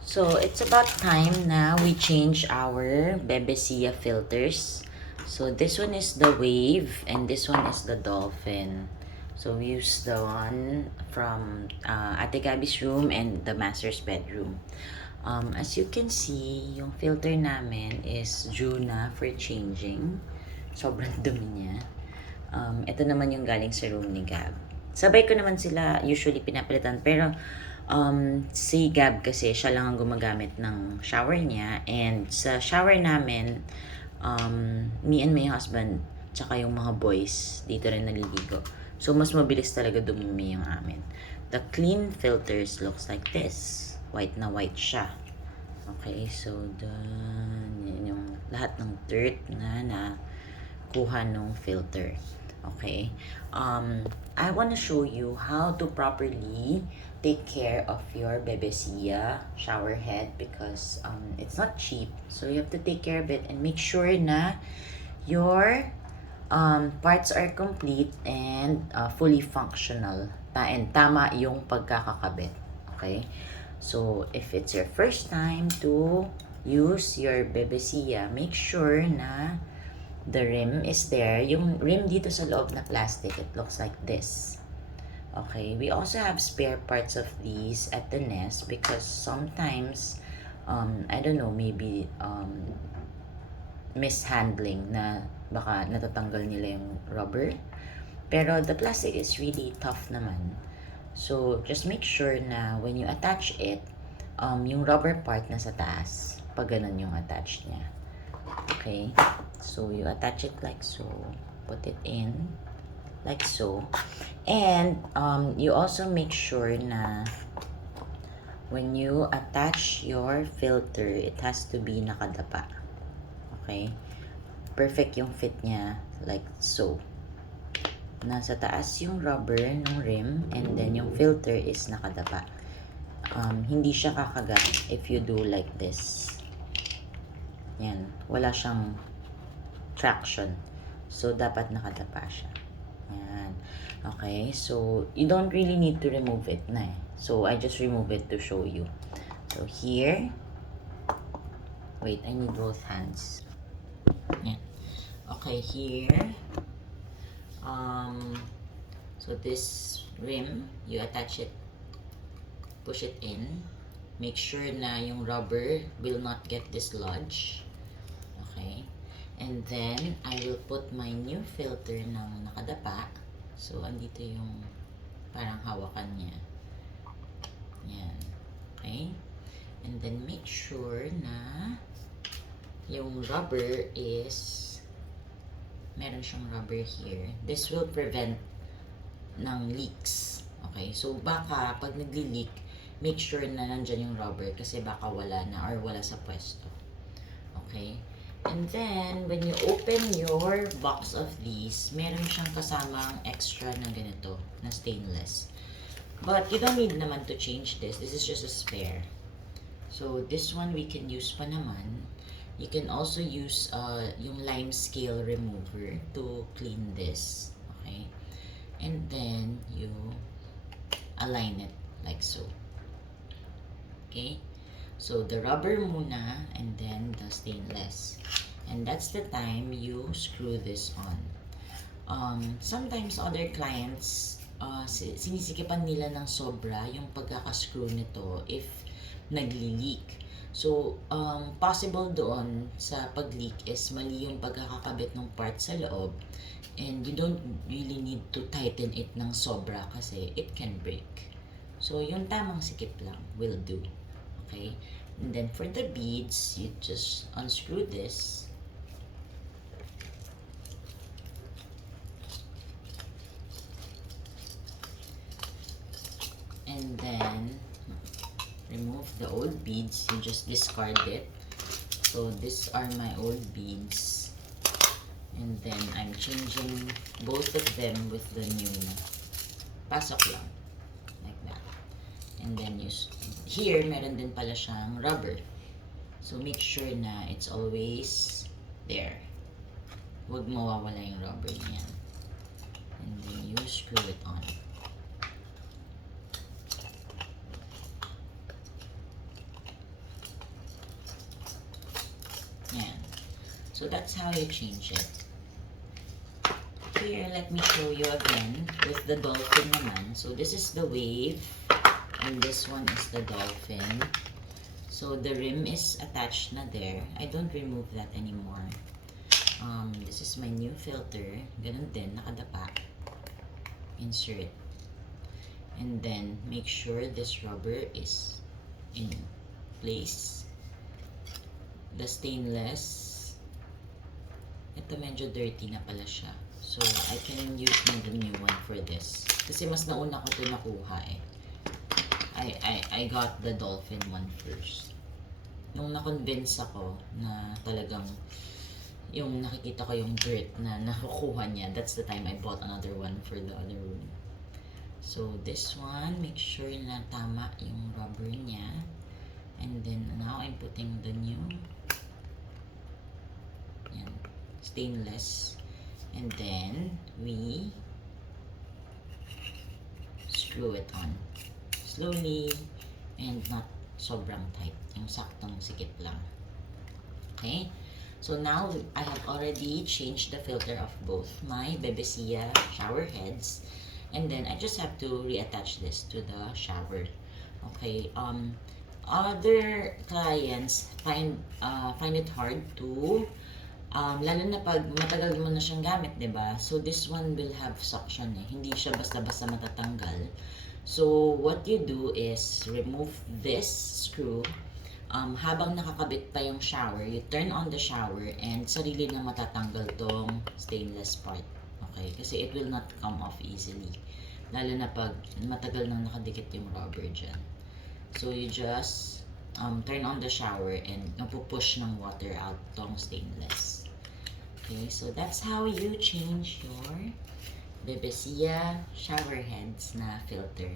So, it's about time na we change our Bebesia filters. So, this one is the wave and this one is the dolphin. So, we use the one from Ate Gabby's room and the master's bedroom. As you can see, yung filter namin is due na for changing. Sobrang dumi niya. Ito naman yung galing sa room ni Gab. Sabay ko naman sila usually pinapalitan, pero si Gab kasi siya lang ang gumagamit ng shower niya, and sa shower namin, me and my husband tsaka yung mga boys dito rin naliligo. So mas mabilis talaga dumumi yung amin. The clean filters looks like this. White na white siya. Okay, so yan yung lahat ng dirt na kuha nung filter. Okay, I want to show you how to properly take care of your Bebesia shower head, because it's not cheap, so you have to take care of it and make sure na your parts are complete and fully functional, and tama yung pagkakakabit. Okay, so if it's your first time to use your Bebesia, make sure na the rim is there. Yung rim dito sa loob na plastic, it looks like this. Okay, we also have spare parts of these at the nest because sometimes, I don't know, maybe mishandling na baka natatanggal nila yung rubber. Pero the plastic is really tough naman. So, just make sure na when you attach it, yung rubber part na sa taas, pag ganun yung attached niya. Okay, so you attach it like so, put it in like so, and you also make sure na when you attach your filter, it has to be nakadapa. Okay, perfect yung fit niya like so. Nasa taas yung rubber ng rim, and then yung filter is nakadapa. Hindi siya kakagat if you do like this. Yan, wala siyang traction. So, dapat nakadapa siya. Yan. Okay, so, you don't really need to remove it na eh. So, I just remove it to show you. So, here, wait, I need both hands. Yan. Okay, here, so this rim, you attach it, push it in. Make sure na yung rubber will not get dislodged. Okay, and then I will put my new filter ng nakadapa. So, andito yung parang hawakan niya. Yan. Okay, and then make sure na yung rubber is meron siyang rubber here. This will prevent ng leaks. Okay, so baka pag nagli-leak, make sure na nandyan yung rubber kasi baka wala na or wala sa pwesto. Okay, and then when you open your box of these, meron siyang kasamang extra na ganito na stainless, but you don't need naman to change this. This is just a spare. So this one we can use pa naman. You can also use yung lime scale remover to clean this. Okay, and then you align it like so. Okay, so the rubber muna and then the stainless, and that's the time you screw this on. Sometimes other clients, sinisikipan nila ng sobra yung pagkaka-screw nito if nagli-leak. So, possible doon sa pag-leak is mali yung pagkakakabit ng part sa loob, and you don't really need to tighten it ng sobra kasi it can break. So, yung tamang sikip lang will do. Okay? And then for the beads, you just unscrew this. And then remove the old beads. You just discard it. So these are my old beads, and then I'm changing both of them with the new pasok lang, like that. And then here meron din pala siyang rubber, so make sure na it's always there. Huwag mawawala yung rubber niyan. And then you screw it on. So that's how you change it. Here, let me show you again with the dolphin naman. So this is the wave and this one is the dolphin. So the rim is attached na there. I don't remove that anymore. This is my new filter. Ganun din, nakadapa. Insert. And then make sure this rubber is in place. The stainless, ito medyo dirty na pala siya. So, I can use the new one for this. Kasi mas nauna ko ito nakuha eh. I got the dolphin one first. Nung na-convince ako na talagang yung nakikita ko yung dirt na nakukuha niya, that's the time I bought another one for the other room. So, this one, make sure na tama yung rubber niya. And then, now I'm putting the new stainless. And then, we screw it on. Slowly, and not sobrang tight. Yung saktong sikip lang. Okay? So now, I have already changed the filter of both my Bebesia shower heads. And then, I just have to reattach this to the shower. Okay? Other clients find it hard to lalo na pag matagal mo na siyang gamit, 'di ba? So this one will have suction eh. Hindi siya basta-basta matatanggal. So what you do is remove this screw. Habang nakakabit pa yung shower, you turn on the shower and sarili na matatanggal tong stainless part. Okay? Kasi it will not come off easily. Lalo na pag matagal nang nakadikit yung rubber dyan. So you just turn on the shower and pupush ng water out tong stainless. Okay, so that's how you change your Bebesia shower heads na filter.